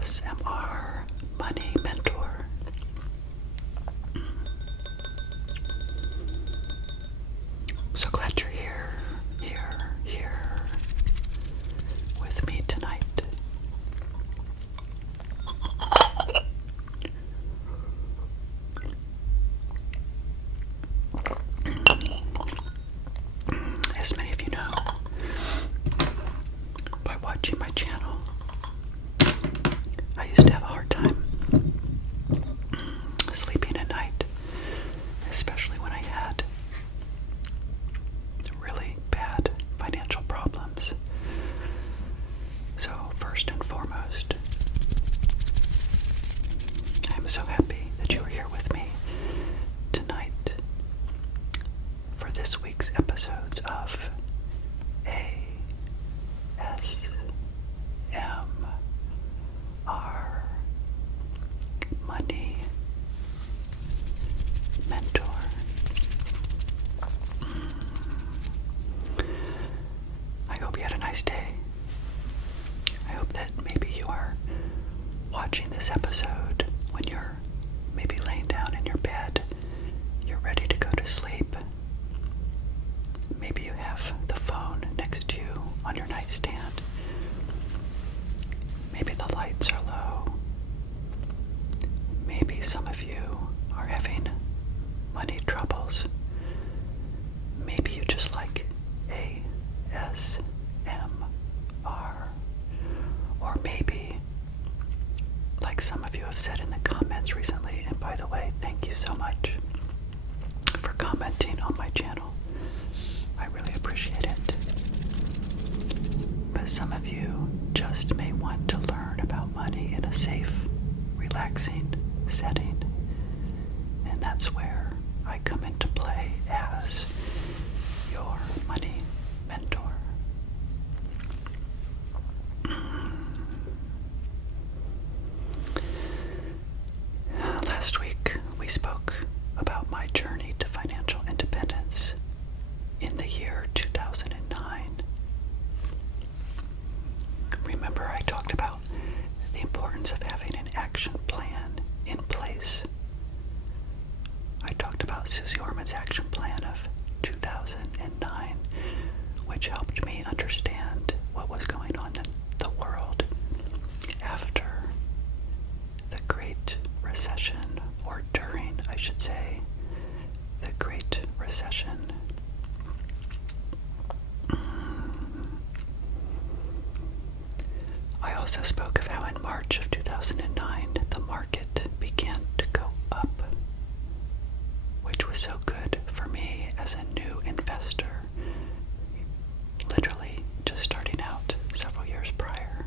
ASMR Money Mentor. So glad you're here with me tonight. As many of you know, by watching my channel, I used to have a hard time sleeping at night, especially when I had really bad financial problems. So first and foremost, I'm so happy that you are here with me tonight for this week's episodes of ASMR Money Mentor. I hope you had a nice day. I hope that maybe you are watching this episode when you're maybe laying down in your bed. You're ready to go to sleep. Maybe you have the phone next to you on your nightstand. Maybe the lights are low. Maybe some of you are having money troubles. Maybe you just like ASMR. Or maybe, like some of you have said in the comments recently, and by the way, thank you so much for commenting on my channel. I really appreciate it. But some of you just may want to learn about money in a safe, relaxing setting. And that's where I come into play as your money mentor. Last week, we spoke about my journey to financial independence in the year 2009. Remember, I talked about the importance of having an action plan in place. I talked about Susie Orman's action plan of 2009, which helped me understand what was going on in the world after the Great Recession, or during, I should say, the Great Recession. I also spoke of how in March of 2009 the market began to go up, which was so good for me as a new investor, literally just starting out several years prior.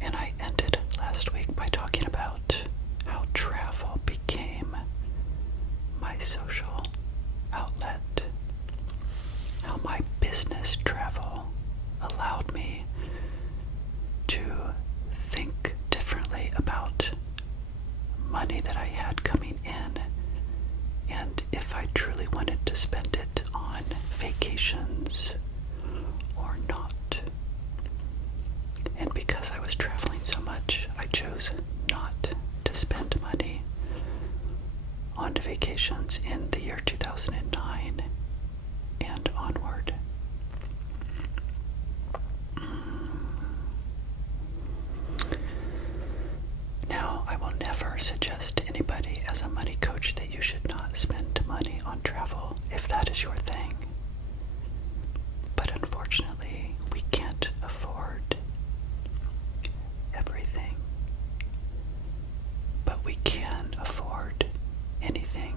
And I ended last week by talking about how travel became my social outlet, how my business travel allowed me to think differently about money that I had coming in, and if I truly wanted to spend it on vacations or not. And because I was traveling so much, I chose not to spend money on vacations in the year 2009 and onward. Now, I will never suggest to anybody as a money coach that you should not spend money on travel if that is your thing. But unfortunately, we can't afford everything. But we can afford anything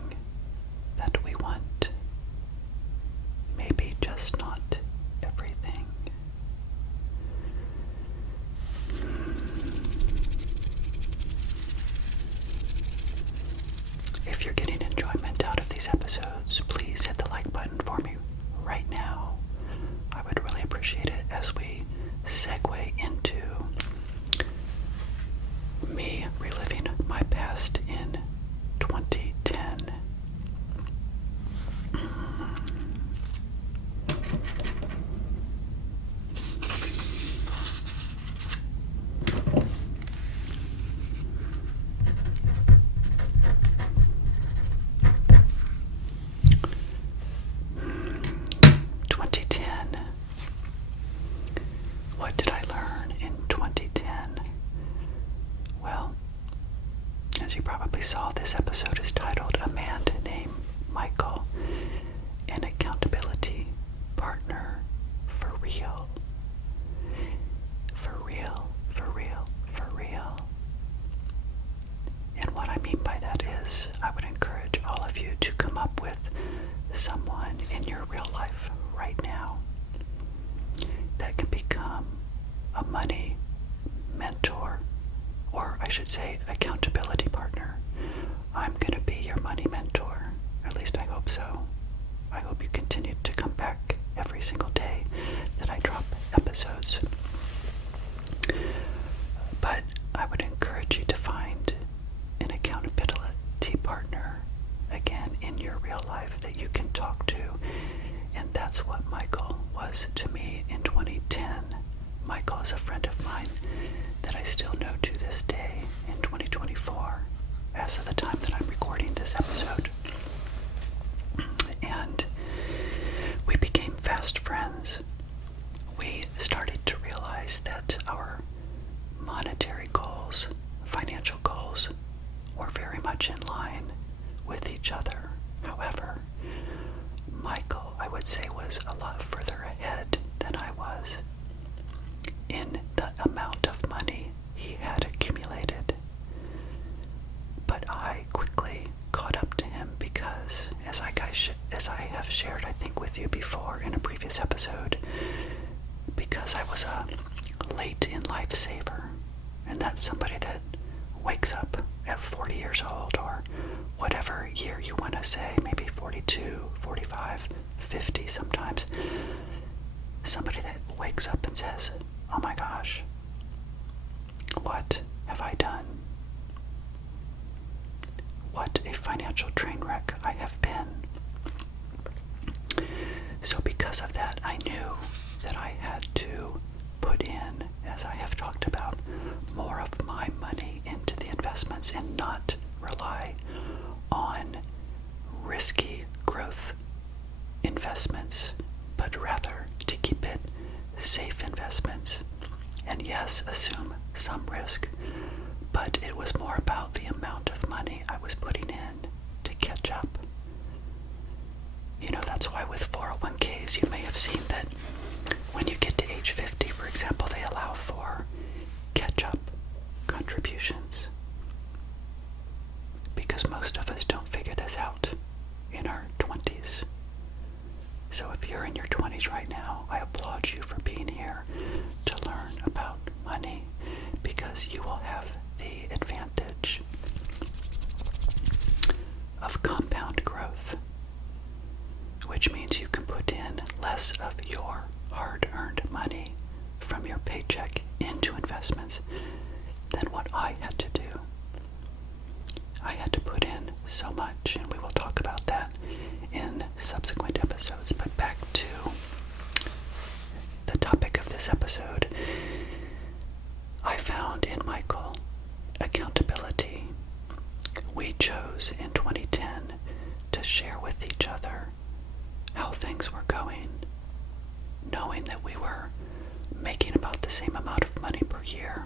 that we want. your real life right now that can become a money mentor, or I should say accountability partner. I'm going to be your money mentor. At least I hope so. I hope you continue to come back every single day that I drop episodes. But I would encourage you to find an accountability partner, again, in your real life that you can talk to. And that's what Michael was to me in 2010. Michael is a friend of mine that I still know to this day in 2024, as of the time that I'm recording this episode. And we became fast friends. We started to realize that our monetary goals, financial goals, were very much in line with each other. However, Michael, I would say, was a lot further ahead than I was in the amount of money he had accumulated. But I quickly caught up to him because, as I have shared, I think, with you before in a previous episode, because I was a late in life saver, and that's somebody that wakes up at 40 years old, or whatever year you want to say, maybe 42, 45, 50 sometimes. Somebody that wakes up and says, oh my gosh, what have I done? What a financial train wreck I have been. So because of that, I knew that I had to put in, as I have talked about, more of my money into the investments and not rely on risky growth investments, but rather to keep it safe investments. And yes, assume some risk, but it was more about the amount of money I was putting in to catch up. You know, that's why with 401ks, you may have seen that when you get to age 50, for example, they allow for catch-up contributions. Because most of us don't figure this out in our 20s. So if you're in your 20s right now, I applaud you for being here to learn about money, because you will have the advantage of compound growth, which means you can put in less of your hard-earned money from your paycheck into investments than what I had to do. I had to put in so much, and we will talk about that in subsequent episodes. But back to the topic of this episode. I found in Michael accountability. We chose in 2010 to share with each other how things were going, knowing that we were making about the same amount of money per year.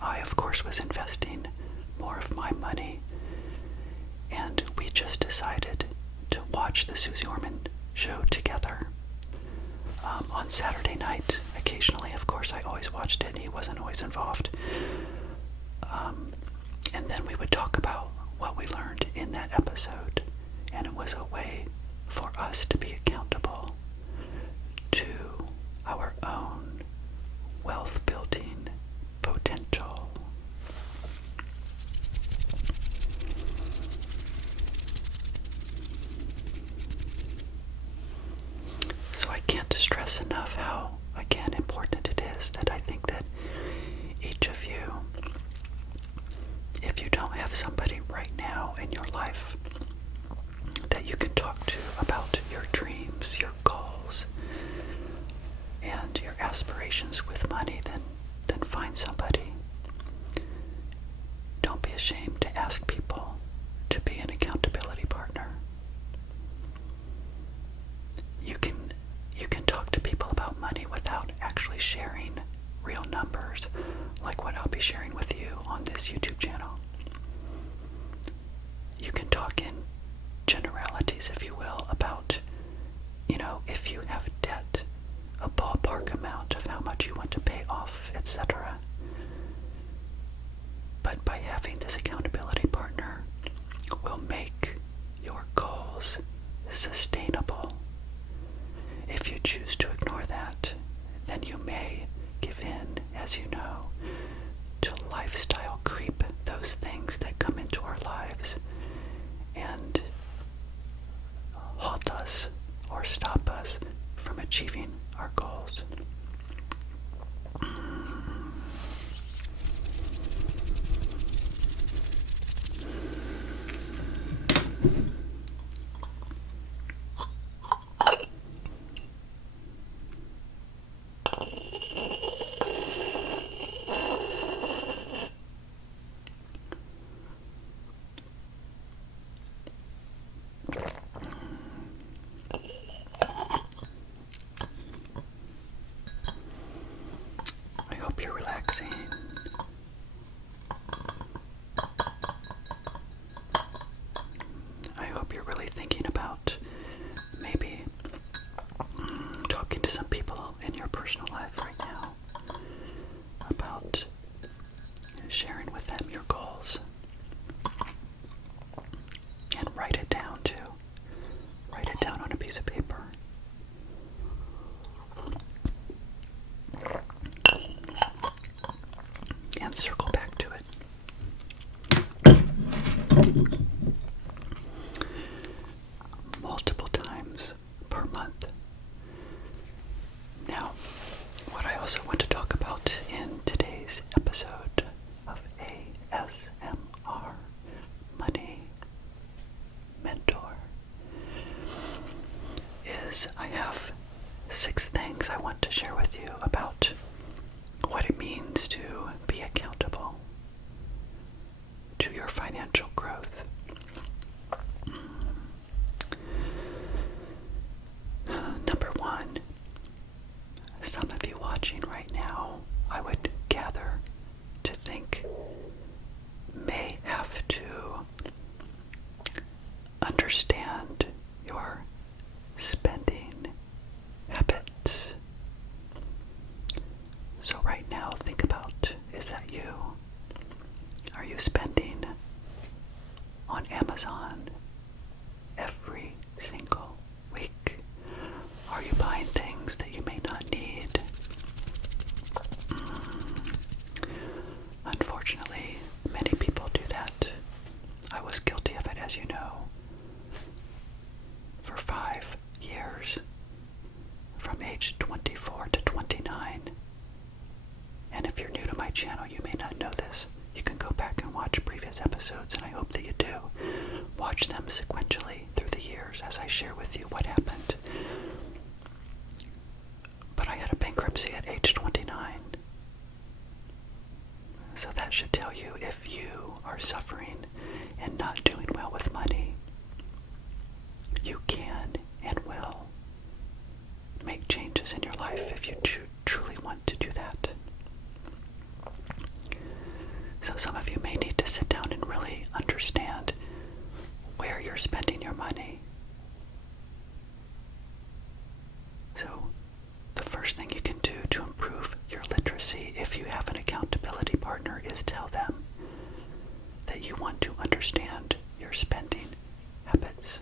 I, of course, was investing more of my money, and we just decided to watch the Susie Orman show together on Saturday night. Occasionally, of course, I always watched it, and he wasn't always involved. And then we would talk about what we learned in that episode, and it was a way for us to be accountable to our own wealth-building potential. So I can't stress enough how, again, important it is that I think that each of you, if you don't have somebody right now in your life that you can talk to about your dreams, your goals, and your aspirations with money, then find somebody. Don't be ashamed to ask people to be an accountability partner. You can talk to people about money without actually sharing real numbers, like what I'll be sharing with you on this YouTube channel. You can talk in generalities, if you will, about, if you have debt, a ballpark amount of how much you want to pay off, etc. But by having this accountability partner will make your goals sustainable. If you choose to ignore that, then you may give in, as you know, to lifestyle creep, those things that come into our lives and halt us or stop us from achieving our goals. I hope you're relaxing. I hope you're really thinking about maybe talking to some people in your personal life right now about sharing with them your goals. And write it down too. Write it down on a piece of paper. And circle back to it. Multiple times per month. Now, what I also want to talk about in today's episode of ASMR Money Mentor is I have 6 things I want to share with you about what it means to be accountable to your financial growth. Number 1, some of you watching right now, I would gather to think, may have to understand your spending habits. So right now, think about, is that you? Are you spending on Amazon every single week? Are you buying things that you may not need? Unfortunately, many people do that. I was guilty of it, as you know, for 5 years, from age 24 to 29. And if you're new to my channel, you may not know this. You can go back and watch previous episodes, and I hope that you do. Watch them sequentially through the years as I share with you what happened. But I had a bankruptcy at age 29. So that should tell you, if you are suffering and not doing well with money, you can and will make changes in your life if you truly want to do that. So some of you may need to sit down and really understand where you're spending your money. So the first thing you can do to improve your literacy, if you have an accountability partner, is tell them that you want to understand your spending habits.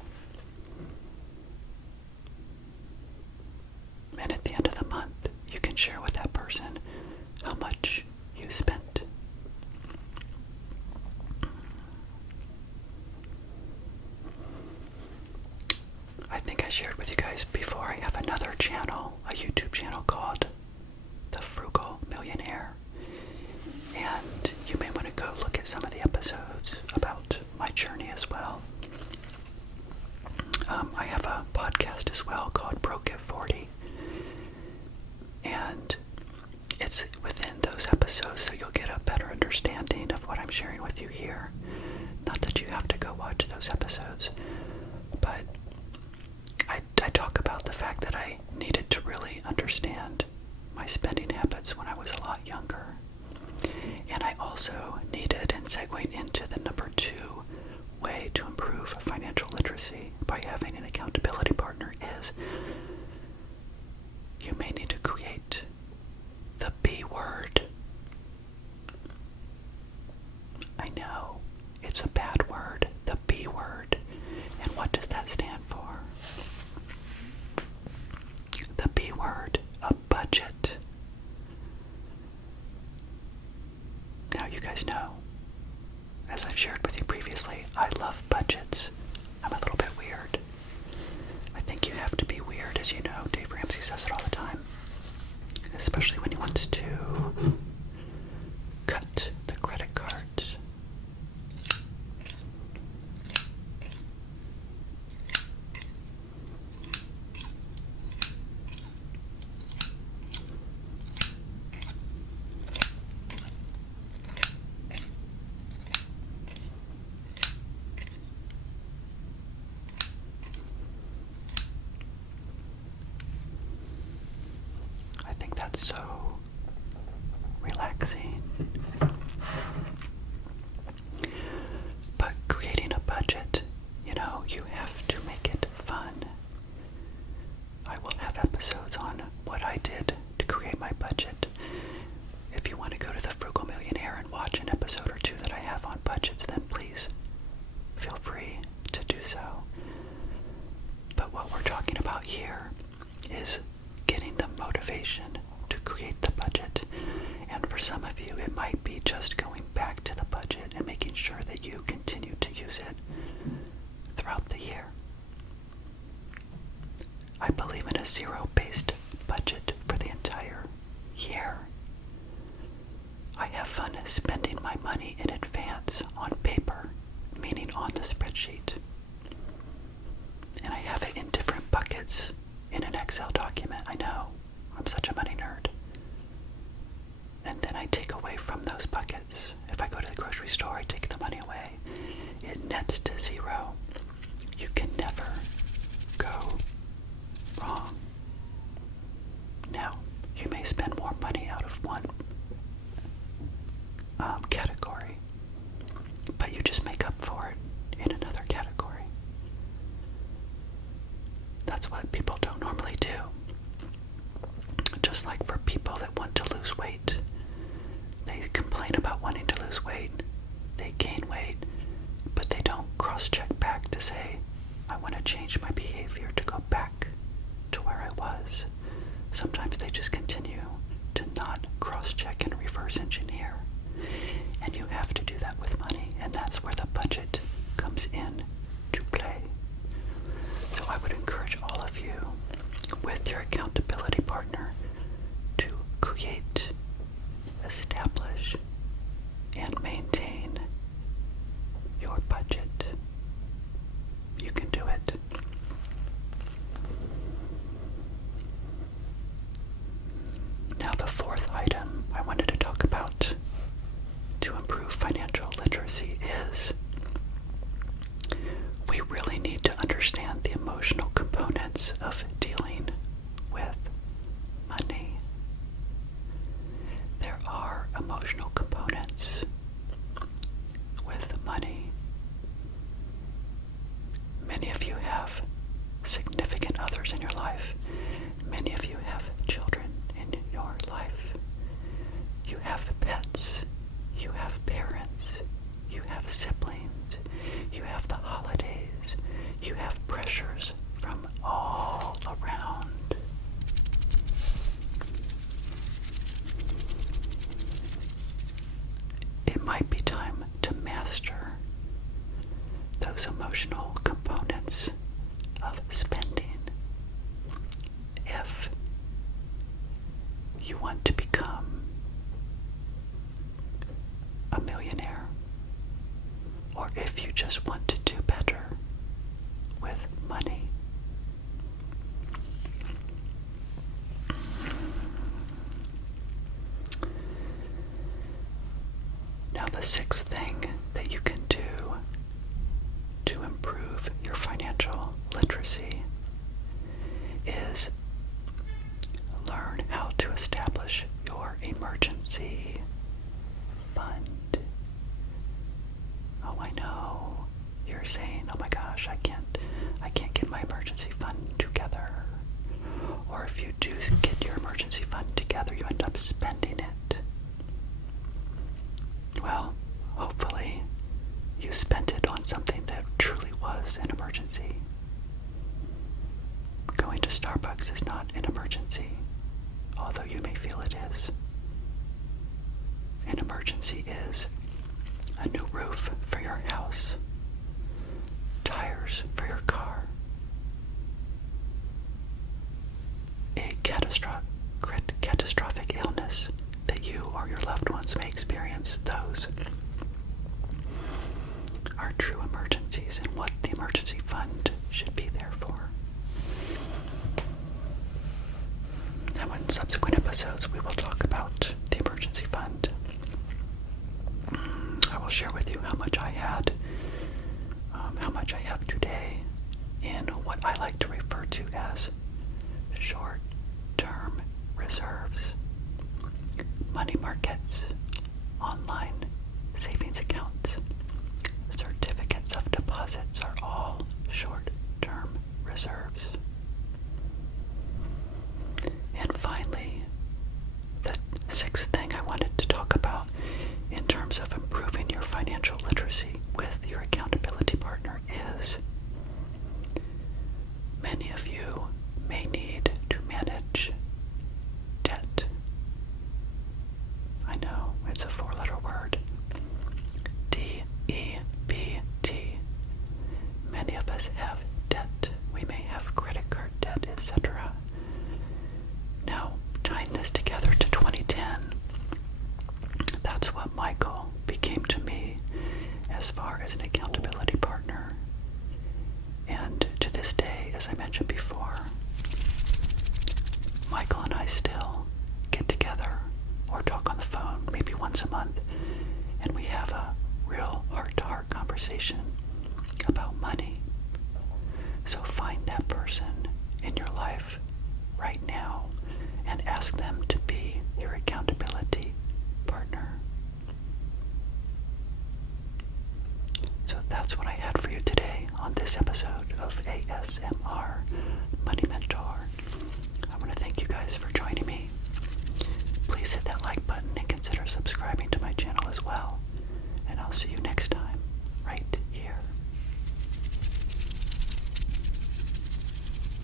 And at the end of the month, you can share with that person how much you spent. I think I shared with you guys before, I have another channel, a YouTube channel called The Frugal Millionaire. And you may want to go look at some of the episodes about my journey as well. I have a podcast as well called Broke at 40. And it's within those episodes, so you'll get a better understanding of what I'm sharing with you here. Not that you have to go watch those episodes, but I talk about the fact that I needed to really understand my spending habits when I was a lot younger. And I also needed, and segueing into the number 2 way to improve financial literacy by having an accountability partner, word, a budget. Now you guys know, as I've shared with you previously, I love budgets. I'm a little bit weird. I think you have to be weird, as you know. Dave Ramsey says it all the time. Especially when he wants to cut the credit cards. I think that's so relaxing. But creating a budget, you have to make it fun. I will have episodes on what I did to create my budget. If you want to go to the Frugal Millionaire and watch an episode or two that I have on budgets, then please feel free to do so. But what we're talking about here is getting the motivation to create the budget. And for some of you, it might be just going back to the budget and making sure that you continue to use it throughout the year. I believe in a zero-based budget for the entire year. I have fun spending my money in advance on paper, meaning on the spreadsheet. And I have it in different buckets in an Excel document. I know, I'm such a money nerd. And then I take away from those buckets. If I go to the grocery store, I take the money away. It nets to zero. You can never go wrong. Now, you may spend more money out of one category, but you just make up for it in another category. That's what people don't normally do. Just like for people that want to lose weight, they complain about wanting to lose weight, they gain weight, but they don't cross-check back to say, I want to change my behavior to go back to where I was. Sometimes they just continue to not cross-check and reverse engineer. And you have to do that with money, and that's where the budget comes in to play. So I would encourage all of you, with your accountability partner, to create, establish, and maintain your budget. You can do it. Now, the fourth item I wanted to talk about to improve financial literacy is we really need to understand the emotional components of dealing with money. There are emotional components with money. Many of you have significant others in your life. Many of you have children in your life. You have pets. You have parents. You have siblings. You have the holidays. You have pressures from all around. It might be time to master those emotional components of spending if you want to become a millionaire, or if you just want to do better with money. Now, the sixth thing that you can do to improve your financial literacy is learn how to establish your emergency fund. Oh, I know. You're saying, oh my gosh, I can't get my emergency fund together. Or if you do get your emergency fund together, you end up spending it. Well, hopefully you spent it on something that truly was an emergency. Going to Starbucks is not an emergency. is. An emergency is a new roof for your house, tires for your car, a catastrophic illness that you or your loved ones may experience. Those are true emergencies and what the emergency fund should be there for. Now, in subsequent episodes, we will talk about the emergency fund. I will share with you how much I had, how much I have today in what I like to refer to as short-term reserves, money markets, online savings accounts, certificates of deposits are all short-term reserves. And finally, the sixth thing I wanted to talk about in terms of improving your financial literacy with your accountability partner is many of you may need to manage debt. I know, it's a four-letter word. D-E-B-T. Many of us have debt. We may have credit card debt, etc. Now, tying this together to 2010, that's what Michael became to me as far as an accountability partner. And to this day, as I mentioned before, Michael and I still get together or talk on the phone maybe once a month, and we have a real heart-to-heart conversation about money. So find that person in your life right now and ask them to be your accountability partner. So that's what I had for you today on this episode of ASMR Money Mentor. I want to thank you guys for joining me.